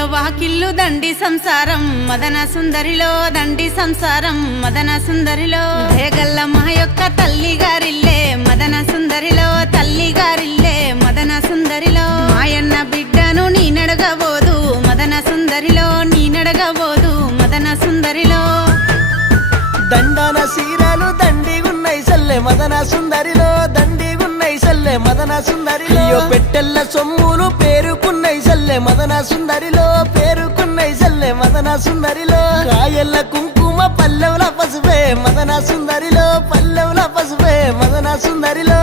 ఇల్లు వాకిల్లు దండి సంసారం మదన సుందరిలో దండి సంసారం మదన సుందరిలో దేగల్ల మా యొక్క తల్లి గారిల్లే మదన సుందరిలో తల్లి గారిల్లే మదన సుందరిలో మాయన్న బిడ్డను నీ నడగబోదు మదన సుందరిలో నీ నడగబోదు మదన సుందరిలో దండన సీరలు దండిగున్నై సల్లె మదన సుందరిలో దండిగున్నై సల్లె మదన సుందరిలో పెట్టెల్ల సొమ్ములు పేరుకున్నై సల్లె మదన సుందరిలో పేరుకున్నై సల్లె మదన సుందరిలో కాయల్ల కుంకుమ పల్లెవుల పసుపే మదన సుందరిలో పల్లెవుల పసుపే మదన సుందరిలో